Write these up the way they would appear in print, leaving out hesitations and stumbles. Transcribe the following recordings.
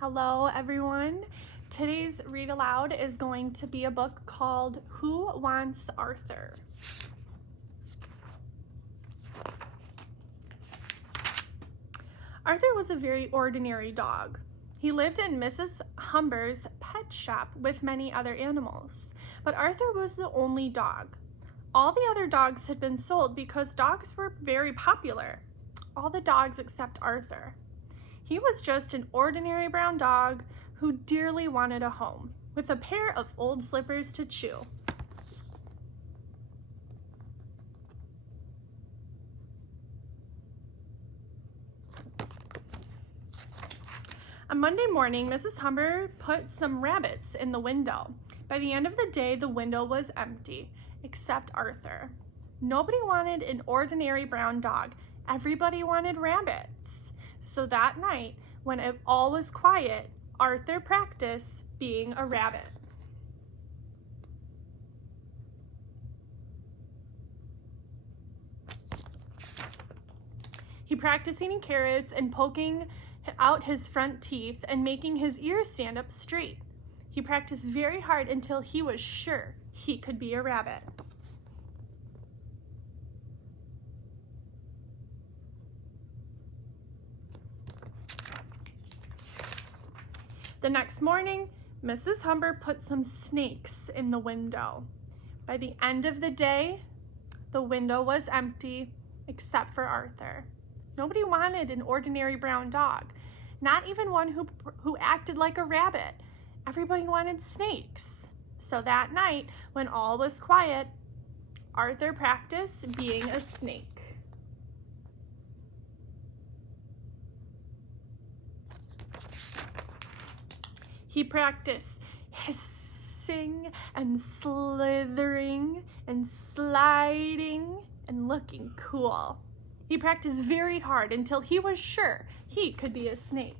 Hello everyone. Today's read aloud is going to be a book called Who Wants Arthur? Arthur was a very ordinary dog. He lived in Mrs. Humber's pet shop with many other animals, but Arthur was the only dog. All the other dogs had been sold because dogs were very popular. All the dogs except Arthur. He was just an ordinary brown dog who dearly wanted a home, with a pair of old slippers to chew. On Monday morning, Mrs. Humber put some rabbits in the window. By the end of the day, the window was empty, except Arthur. Nobody wanted an ordinary brown dog. Everybody wanted rabbits. So that night, when it all was quiet, Arthur practiced being a rabbit. He practiced eating carrots and poking out his front teeth and making his ears stand up straight. He practiced very hard until he was sure he could be a rabbit. The next morning, Mrs. Humber put some snakes in the window. By the end of the day, the window was empty except for Arthur. Nobody wanted an ordinary brown dog, not even one who acted like a rabbit. Everybody wanted snakes. So that night, when all was quiet, Arthur practiced being a snake. He practiced hissing and slithering and sliding and looking cool. He practiced very hard until he was sure he could be a snake.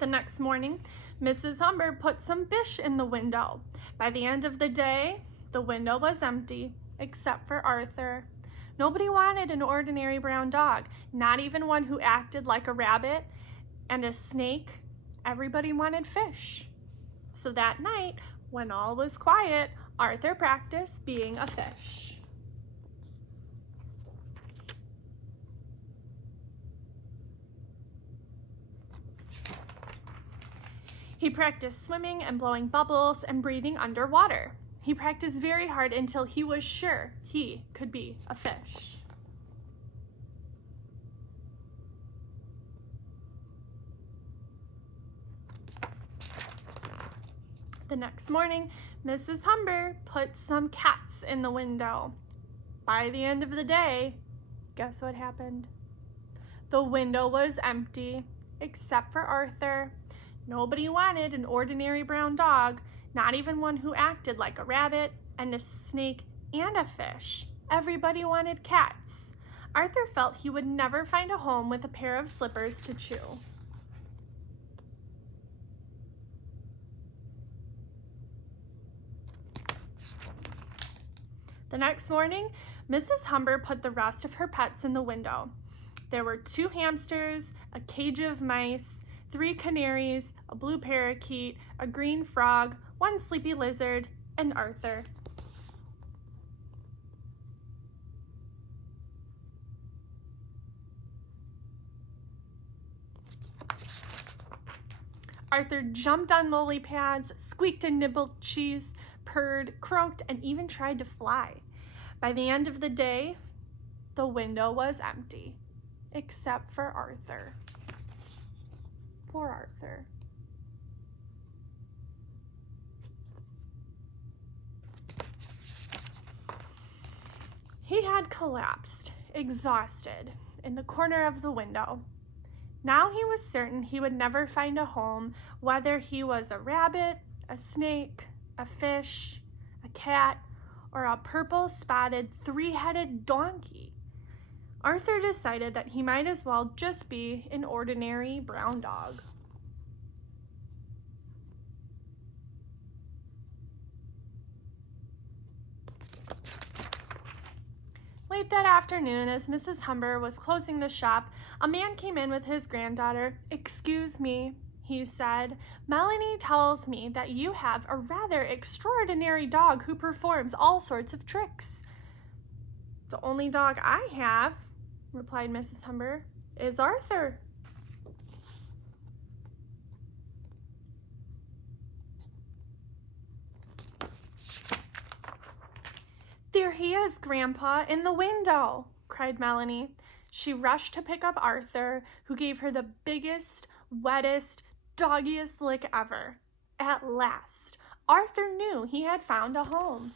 The next morning, Mrs. Humber put some fish in the window. By the end of the day, the window was empty, except for Arthur. Nobody wanted an ordinary brown dog, not even one who acted like a rabbit and a snake. Everybody wanted fish. So that night, when all was quiet, Arthur practiced being a fish. He practiced swimming and blowing bubbles and breathing underwater. He practiced very hard until he was sure he could be a fish. The next morning, Mrs. Humber put some cats in the window. By the end of the day, guess what happened? The window was empty, except for Arthur. Nobody wanted an ordinary brown dog, not even one who acted like a rabbit and a snake and a fish. Everybody wanted cats. Arthur felt he would never find a home with a pair of slippers to chew. The next morning, Mrs. Humber put the rest of her pets in the window. There were 2 hamsters, a cage of mice, 3 canaries, a blue parakeet, a green frog, 1 sleepy lizard, and Arthur. Arthur jumped on lily pads, squeaked and nibbled cheese, purred, croaked, and even tried to fly. By the end of the day, the window was empty, except for Arthur. Poor Arthur. He had collapsed, exhausted, in the corner of the window. Now he was certain he would never find a home, whether he was a rabbit, a snake, a fish, a cat, or a purple-spotted 3-headed donkey. Arthur decided that he might as well just be an ordinary brown dog. Late that afternoon, as Mrs. Humber was closing the shop, a man came in with his granddaughter. "Excuse me," he said. "Melanie tells me that you have a rather extraordinary dog who performs all sorts of tricks." "The only dog I have," replied Mrs. Humber, "is Arthur." "There he is, Grandpa, in the window," cried Melanie. She rushed to pick up Arthur, who gave her the biggest, wettest, doggiest lick ever. At last, Arthur knew he had found a home.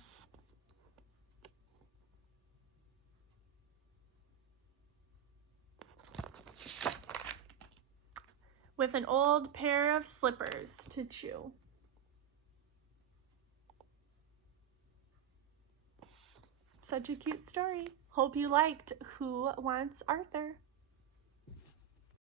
With an old pair of slippers to chew. Such a cute story. Hope you liked Who Wants Arthur?